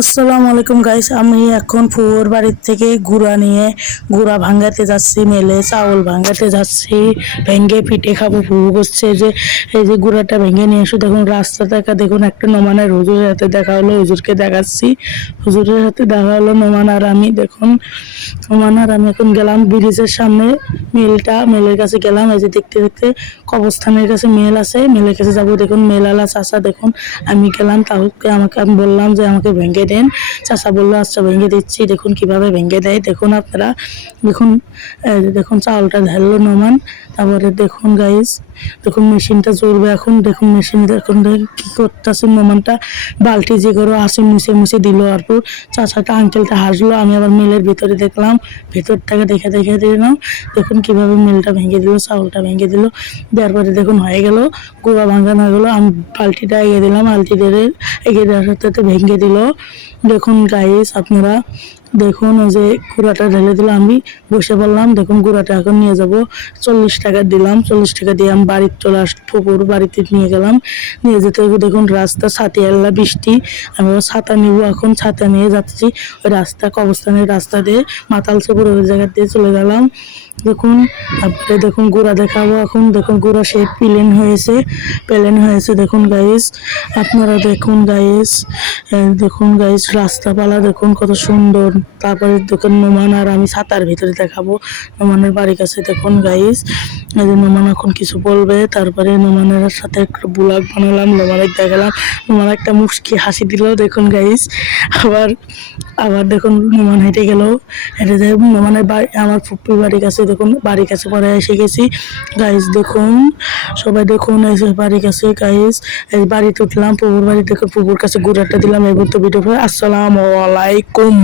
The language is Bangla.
আসসালামু আলাইকুম গাইস, আমি এখন ফুয়োর বাড়ির থেকে গুড়া নিয়ে গুড়া ভাঙ্গাতে যাচ্ছি। মেলে চাউল ভাঙ্গাতে যাচ্ছি, ভেঙ্গে পিঠে খাবো। ফুয়ো করছে যে এই যে গুড়াটা ভেঙে নিয়ে এসো। দেখুন রাস্তা দেখা, দেখুন একটা নোমানের হুজুরের হাতে দেখা হলো, হুজুরকে দেখাচ্ছি। হুজুরের হাতে দেখা হলো নোমান আর আমি। দেখুন নোমান আর আমি এখন গেলাম ব্রিজের সামনে, মেলের কাছে গেলাম। এই যে দেখতে দেখতে কবরস্থানের কাছে মেল আছে, মেলের কাছে যাবো। দেখুন মেলালা চাচা, দেখুন আমি গেলাম, তাহলে আমি বললাম যে আমাকে ভেঙে দেন। চাচা বললো আচ্ছা ভেঙে দিচ্ছি। দেখুন কিভাবে ভেঙে দেয়, দেখুন আপনারা। দেখুন দেখুন চাউলটা ঢাললো নোমান। তারপরে দেখুন গাইস, দেখুন মেশিনটা চলবে এখন। দেখুন মেশিন, দেখুন কি করতেছে নোমানটা। বালতি যে করে আসে মুছে মুছে দিল। আর চাচাটা আঙ্কেলটা হাসলো। আমি আবার মিলের ভিতরে দেখলাম, ভেতর থেকে দেখে দেখে দিলাম। দেখুন কিভাবে মিলটা ভেঙে দিল, চাউলটা ভেঙে দিল। দেওয়ার পরে দেখুন হয়ে গেল, গুঁড়া ভাঙানো হয়ে গেলো। আমি বালতিটা এগিয়ে দিলাম, বালতি দিয়ে এগিয়ে দেওয়ার সাথে ভেঙে দিল। দেখুন গাইস আপনারা, দেখুন ওই যে গুঁড়াটা ঢেলে দিল। আমি বসে পড়লাম। দেখুন গুঁড়াটা এখন নিয়ে যাব। 40 টাকা দিলাম, 40 টাকা দিয়ে আমি বাড়িতে চলে ফুপুর বাড়িতে নিয়ে গেলাম। নিয়ে যেতে দেখুন রাস্তা ছাতি আল্লাহ বৃষ্টি। আমি ছাতা নিব এখন, ছাতা নিয়ে যাচ্ছি। ওই রাস্তা কবরস্থানের রাস্তা দিয়ে মাতাল চপুর ওই জায়গা দিয়ে চলে গেলাম। দেখুন তারপরে দেখুন গুঁড়া দেখাবো এখন। দেখুন গুঁড়া সে প্লেন হয়েছে। দেখুন গাইস আপনারা, দেখুন গাইস, দেখুন গাইস রাস্তাপালা দেখুন কত সুন্দর। তারপরে দেখুন নোমান আর আমি ছাতার ভিতরে দেখাবো নোমানের বাড়ির কাছে। দেখুন গাইস এই যে নোমান এখন কিছু বলবে। তারপরে নোমানের সাথে একটা ব্লগ বানালাম, নোমানের দেখালাম। নোমান একটা মুচকি হাসি দিল। দেখুন গাইস আবার আবার দেখুন নোমান হেঁটে গেল। হেঁটে যাই নোমানের বাড়ি, আমার ফুপ্পির বাড়ির কাছে। দেখুন বাড়ির কাছে পরে এসে গেছি গাইস। দেখুন সবাই দেখুন এসে বাড়ির কাছে গাইস। এই বাড়িতে উঠলাম, পুকুর বাড়ি। দেখুন পুকুর কাছে ঘুরাটা দিলাম। এবার তো ভিডিও। আসসালামু আলাইকুম।